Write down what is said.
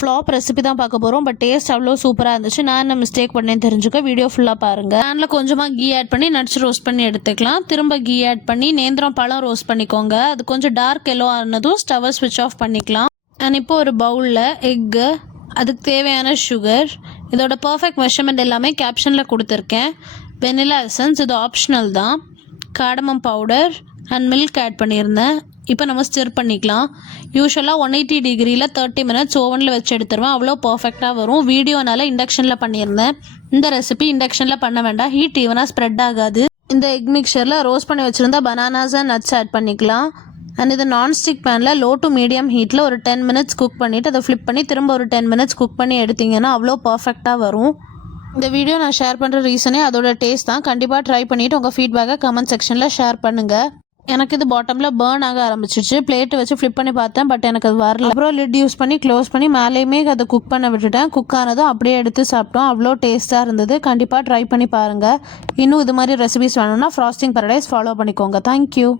Flop recipe தான் பார்க்க போகிறோம். பட் டேஸ்ட் அவ்வளோ சூப்பராக இருந்துச்சு. நான் என்ன மிஸ்டேக் பண்ணேன்னு தெரிஞ்சுக்க வீடியோ ஃபுல்லாக பாருங்கள். பேனில் கொஞ்சமாக கீ ஆட் பண்ணி நட்ஸ் ரோஸ்ட் பண்ணி எடுத்துக்கலாம். திரும்ப கீ ஆட் பண்ணி நேந்திரம் பழம் ரோஸ்ட் பண்ணிக்கோங்க. அது கொஞ்சம் டார்க் எல்லோ ஆனதும் ஸ்டவ்வை ஸ்விட்ச் ஆஃப் பண்ணிக்கலாம். அண்ட் இப்போ ஒரு பவுலில் எக்கு, அதுக்கு தேவையான சுகர், இதோட பர்ஃபெக்ட் மெஷர்மெண்ட் எல்லாமே கேப்ஷனில் கொடுத்துருக்கேன். வெனிலா எசன்ஸ் இது ஆப்ஷனல் தான். Cardamom powder and milk add பண்ணியிருந்தேன். இப்போ நம்ம ஸ்டிர் பண்ணிக்கலாம். யூஸ்வலாக 180 டிகிரியில் 30 மினிட்ஸ் ஓவனில் வச்சு எடுத்துருவேன். அவ்வளோ பர்ஃபெக்டாக வரும். வீடியோனால இண்டக்ஷனில் பண்ணியிருந்தேன். இந்த ரெசிபி இண்டக்ஷனில் பண்ண வேண்டாம், ஹீட் ஈவனாக ஸ்ப்ரெட் ஆகாது. இந்த எக் மிக்சரில் ரோஸ்ட் பண்ணி வச்சுருந்தா பனானாஸ் அண்ட் நட்ஸ் ஆட் பண்ணிக்கலாம். அண்ட் இது நான்ஸ்டிக் பேனில் லோ டு மீடியம் ஹீட்டில் ஒரு 10 மினிட்ஸ் குக் பண்ணிவிட்டு அதை ஃப்ளிப் பண்ணி திரும்ப ஒரு 10 மினிட்ஸ் குக் பண்ணி எடுத்திங்கன்னா அவ்வளோ பர்ஃபெக்டாக வரும். இந்த வீடியோ நான் ஷேர் பண்ணுற ரீசனே அதோட டேஸ்ட் தான். கண்டிப்பாக ட்ரை பண்ணிவிட்டு உங்கள் ஃபீட்பேக்கை கமெண்ட் செக்ஷனில் ஷேர் பண்ணுங்கள். எனக்கு இது பாட்டமில் பேர்ன் ஆக ஆரம்பிச்சிச்சு. பிளேட்டு வச்சு ஃப்ளிப் பண்ணி பார்த்தேன், பட் எனக்கு அது வரல. அப்புறம் லிட் யூஸ் பண்ணி க்ளோஸ் பண்ணி மேலேயுமே அதை குக் பண்ண விட்டுட்டேன். குக் ஆனதும் அப்படியே எடுத்து சாப்பிட்டோம். அவ்வளோ டேஸ்ட்டாக இருந்தது. கண்டிப்பாக ட்ரை பண்ணி பாருங்கள். இன்னும் இது மாதிரி ரெசிபிஸ் வேணும்னா ஃப்ராஸ்டிங் பரடைஸ் ஃபாலோ பண்ணிக்கோங்க. தேங்க்யூ.